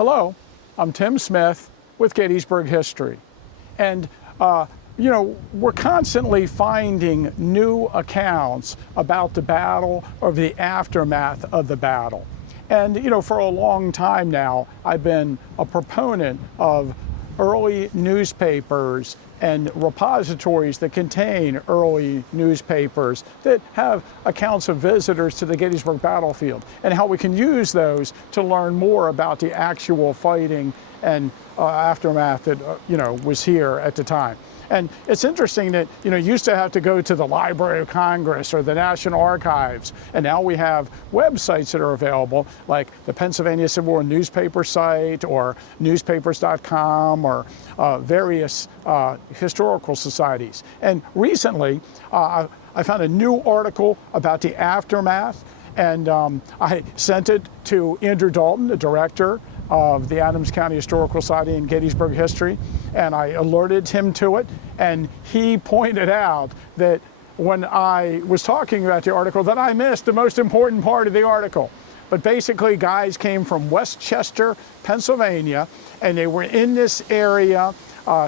Hello, I'm Tim Smith with Gettysburg History. And, we're constantly finding new accounts about the battle or the aftermath of the battle. And, for a long time now, I've been a proponent of early newspapers and repositories that contain early newspapers that have accounts of visitors to the Gettysburg battlefield and how we can use those to learn more about the actual fighting and aftermath that was here at the time. And it's interesting that you used to have to go to the Library of Congress or the National Archives, and now we have websites that are available, like the Pennsylvania Civil War newspaper site or newspapers.com or various historical societies. And recently, I found a new article about the aftermath, and I sent it to Andrew Dalton, the director of the Adams County Historical Society and Gettysburg History, and I alerted him to it, and he pointed out that when I was talking about the article that I missed the most important part of the article. But basically, guys came from Westchester, Pennsylvania, and they were in this area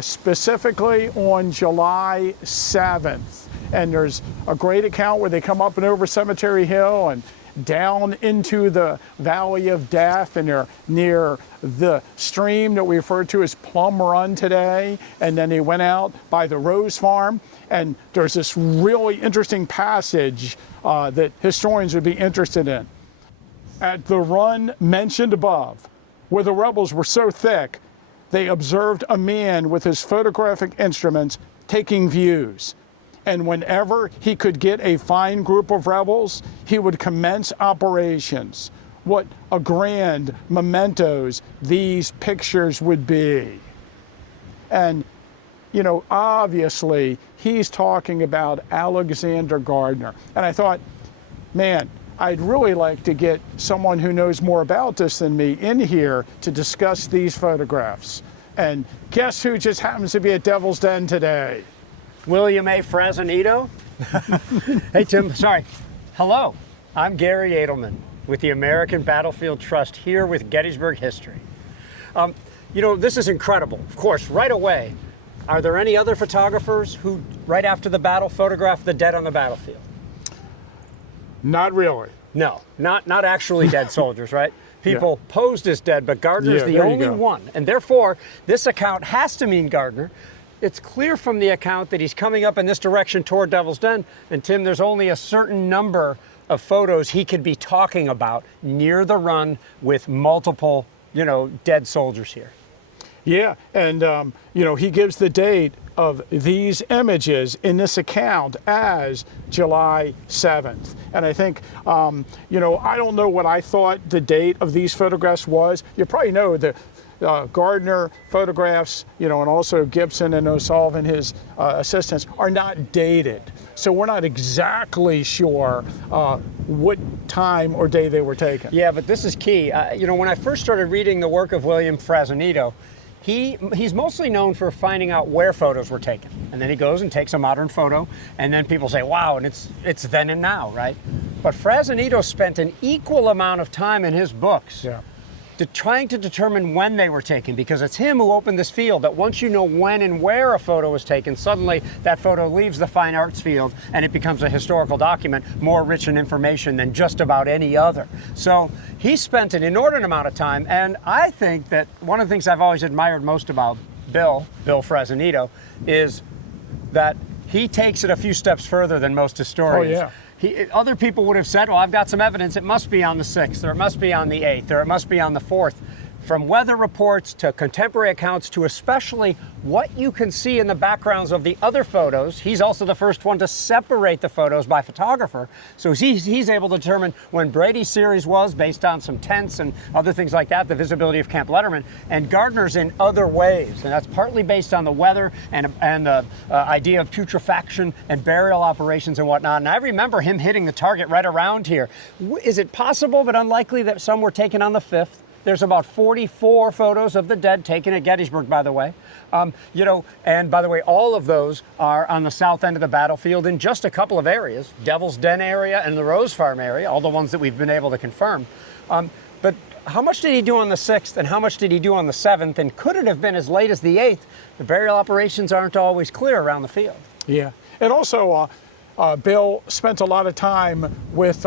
specifically on July 7th. And there's a great account where they come up and over Cemetery Hill and down into the Valley of Death, and they're near the stream that we refer to as Plum Run today. And then they went out by the Rose Farm, and there's this really interesting passage that historians would be interested in. At the run mentioned above, where the rebels were so thick, they observed a man with his photographic instruments taking views. And whenever he could get a fine group of rebels, he would commence operations. What a grand mementos these pictures would be. And, obviously, he's talking about Alexander Gardner. And I thought, man, I'd really like to get someone who knows more about this than me in here to discuss these photographs. And guess who just happens to be at Devil's Den today? William A. Frazanito. Hey, Tim. Sorry. Hello. I'm Garry Adelman with the American Battlefield Trust here with Gettysburg History. This is incredible. Of course, right away, are there any other photographers who, right after the battle, photographed the dead on the battlefield? Not really. No, not actually dead soldiers, right? People posed as dead, but Gardner's the only one. And therefore, this account has to mean Gardner. It's clear from the account that he's coming up in this direction toward Devil's Den. And Tim, there's only a certain number of photos he could be talking about near the run with multiple, dead soldiers here. Yeah, and, he gives the date of these images in this account as July 7th. And I think, I don't know what I thought the date of these photographs was. You probably know the Gardner photographs, and also Gibson and O'Sullivan, his assistants, are not dated. So we're not exactly sure what time or day they were taken. Yeah, but this is key. When I first started reading the work of William Frazanito, he's mostly known for finding out where photos were taken. And then he goes and takes a modern photo, and then people say, wow, and it's then and now, right? But Frazanito spent an equal amount of time in his books trying to determine when they were taken, because it's him who opened this field that once you know when and where a photo was taken, suddenly that photo leaves the fine arts field and it becomes a historical document more rich in information than just about any other. So he spent an inordinate amount of time, and I think that one of the things I've always admired most about Bill Frazanito is that he takes it a few steps further than most historians. Oh, yeah. Other people would have said, well, I've got some evidence. It must be on the 6th, or it must be on the 8th, or it must be on the 4th. From weather reports to contemporary accounts to especially what you can see in the backgrounds of the other photos. He's also the first one to separate the photos by photographer. So he's able to determine when Brady's series was based on some tents and other things like that, the visibility of Camp Letterman, and Gardner's in other ways. And that's partly based on the weather and the idea of putrefaction and burial operations and whatnot. And I remember him hitting the target right around here. Is it possible but unlikely that some were taken on the 5th? There's about 44 photos of the dead taken at Gettysburg, by the way. And by the way, all of those are on the south end of the battlefield in just a couple of areas, Devil's Den area and the Rose Farm area, all the ones that we've been able to confirm. But how much did he do on the 6th and how much did he do on the 7th? And could it have been as late as the 8th? The burial operations aren't always clear around the field. Yeah. And also, Bill spent a lot of time with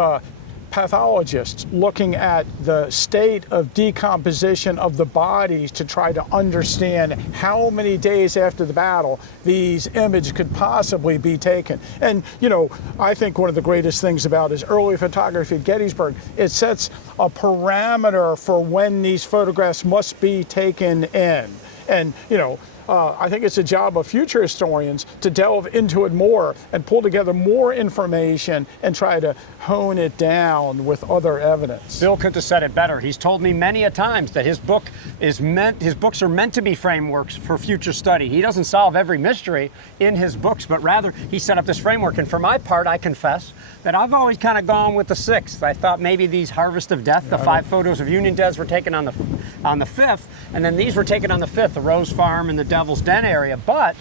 pathologists looking at the state of decomposition of the bodies to try to understand how many days after the battle these images could possibly be taken. And, you know, I think one of the greatest things about his early photography at Gettysburg, it sets a parameter for when these photographs must be taken in. And, you know, I think it's a job of future historians to delve into it more and pull together more information and try to hone it down with other evidence. Bill couldn't have said it better. He's told me many a times that his books are meant to be frameworks for future study. He doesn't solve every mystery in his books, but rather he set up this framework. And for my part, I confess that I've always kind of gone with the 6th. I thought maybe these Harvest of Death, the 5 photos of Union deads were taken on the 5th, and then these were taken on the 5th, the Rose Farm and the Devil's Den area. But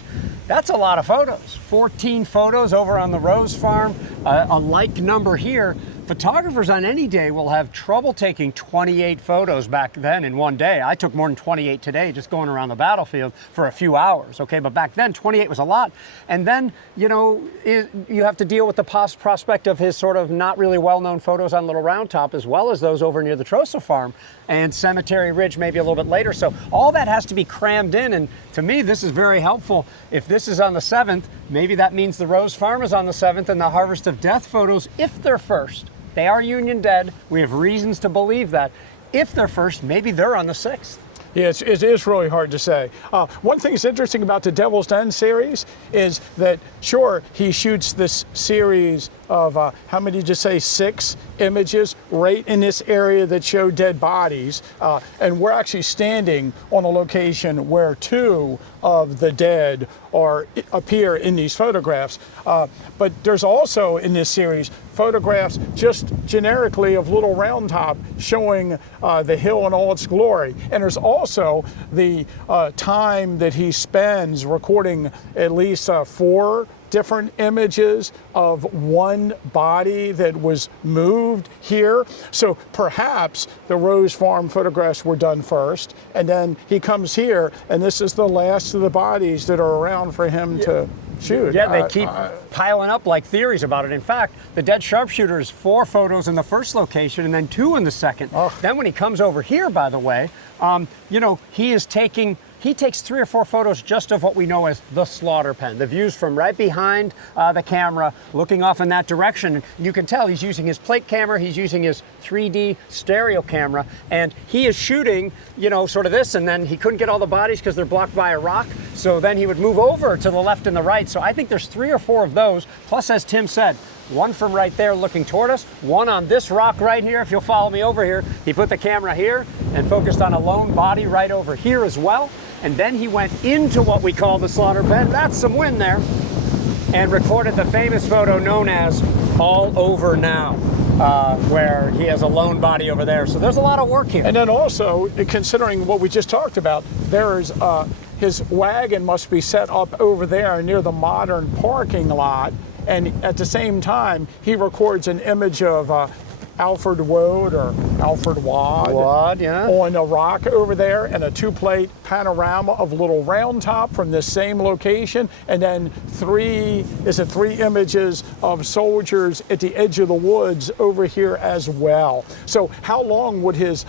that's a lot of photos. 14 photos over on the Rose Farm, a like number here. Photographers on any day will have trouble taking 28 photos back then in one day. I took more than 28 today just going around the battlefield for a few hours, okay? But back then, 28 was a lot. And then, you know, you have to deal with the prospect of his sort of not really well-known photos on Little Round Top, as well as those over near the Trosa Farm and Cemetery Ridge maybe a little bit later. So all that has to be crammed in, and to me, this is very helpful. If this is on the 7th, maybe that means the Rose Farm is on the 7th, and the Harvest of Death photos, if they're first, they are Union dead. We have reasons to believe that. If they're first, maybe they're on the 6th. Yeah, it is really hard to say. One thing that's interesting about the Devil's Den series is that, sure, he shoots this series of, how many did you say, 6 images right in this area that show dead bodies. And we're actually standing on a location where 2 of the dead appear in these photographs. But there's also in this series photographs just generically of Little Round Top showing the hill in all its glory. And there's also the time that he spends recording at least 4 different images of one body that was moved here. So perhaps the Rose Farm photographs were done first, and then he comes here, and this is the last of the bodies that are around for him to shoot. Yeah, they keep piling up like theories about it. In fact, the dead sharpshooter's 4 photos in the first location and then 2 in the second. Oh. Then when he comes over here, by the way, you know, he takes 3 or 4 photos just of what we know as the slaughter pen, the views from right behind the camera, looking off in that direction. You can tell he's using his plate camera, he's using his 3D stereo camera, and he is shooting, you know, sort of this, and then he couldn't get all the bodies because they're blocked by a rock, so then he would move over to the left and the right. So I think there's 3 or 4 of those, plus, as Tim said, 1 from right there looking toward us, 1 on this rock right here. If you'll follow me over here, he put the camera here and focused on a lone body right over here as well. And then he went into what we call the slaughter pen, that's some wind there, and recorded the famous photo known as All Over Now, where he has a lone body over there. So there's a lot of work here. And then also, considering what we just talked about, there's his wagon must be set up over there near the modern parking lot. And at the same time, he records an image of Alfred Wood or Alfred Wad yeah, on a rock over there, and a 2-plate panorama of Little Round Top from this same location, and then 3 images of soldiers at the edge of the woods over here as well. So how long would his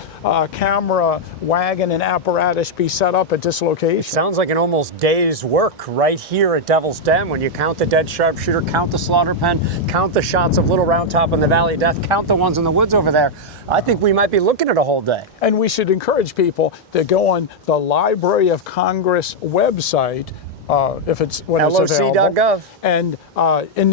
camera, wagon, and apparatus be set up at this location? Sounds like an almost day's work right here at Devil's Den when you count the dead sharpshooter, count the slaughter pen, count the shots of Little Round Top in the Valley of Death, count the ones in the woods over there. I think we might be looking at a whole day. And we should encourage people to go on the Library of Congress website, if it's when it's available. LOC.gov. And in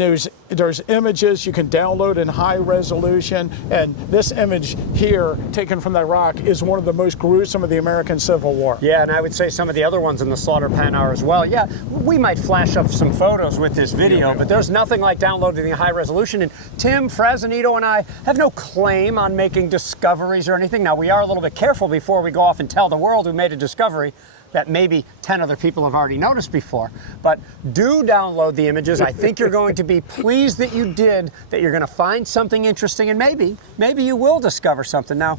there's images you can download in high resolution. And this image here, taken from that rock, is one of the most gruesome of the American Civil War. Yeah, and I would say some of the other ones in the slaughter pen are as well. Yeah, we might flash up some photos with this video, but there's nothing like downloading in high resolution. And Tim, Fresnito, and I have no claim on making discoveries or anything. Now, we are a little bit careful before we go off and tell the world we made a discovery. that maybe 10 other people have already noticed before. But do download the images. I think you're going to be pleased that you did, that you're going to find something interesting, and maybe you will discover something. Now,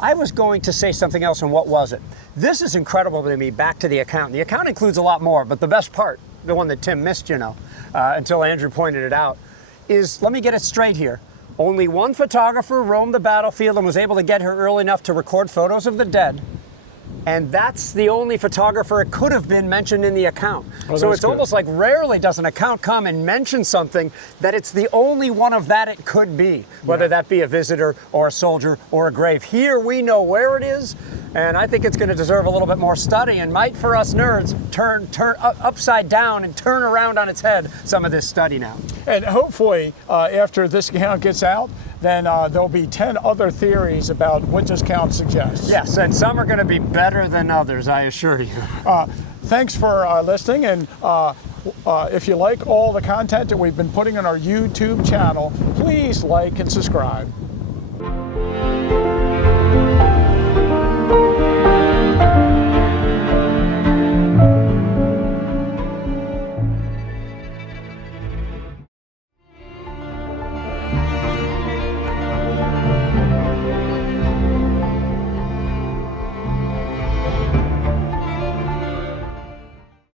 I was going to say something else, and what was it? This is incredible to me, back to the account. The account includes a lot more, but the best part, the one that Tim missed, until Andrew pointed it out, is, let me get it straight here. Only one photographer roamed the battlefield and was able to get here early enough to record photos of the dead. And that's the only photographer it could have been mentioned in the account. So it's almost like rarely does an account come and mention something that it's the only one of that it could be, whether that be a visitor or a soldier or a grave. Here we know where it is, and I think it's going to deserve a little bit more study and might, for us nerds, turn upside down and turn around on its head some of this study now. And hopefully, after this account gets out, then there'll be 10 other theories about what this count suggests. Yes, and some are going to be better than others, I assure you. Thanks for listening, and if you like all the content that we've been putting on our YouTube channel, please like and subscribe.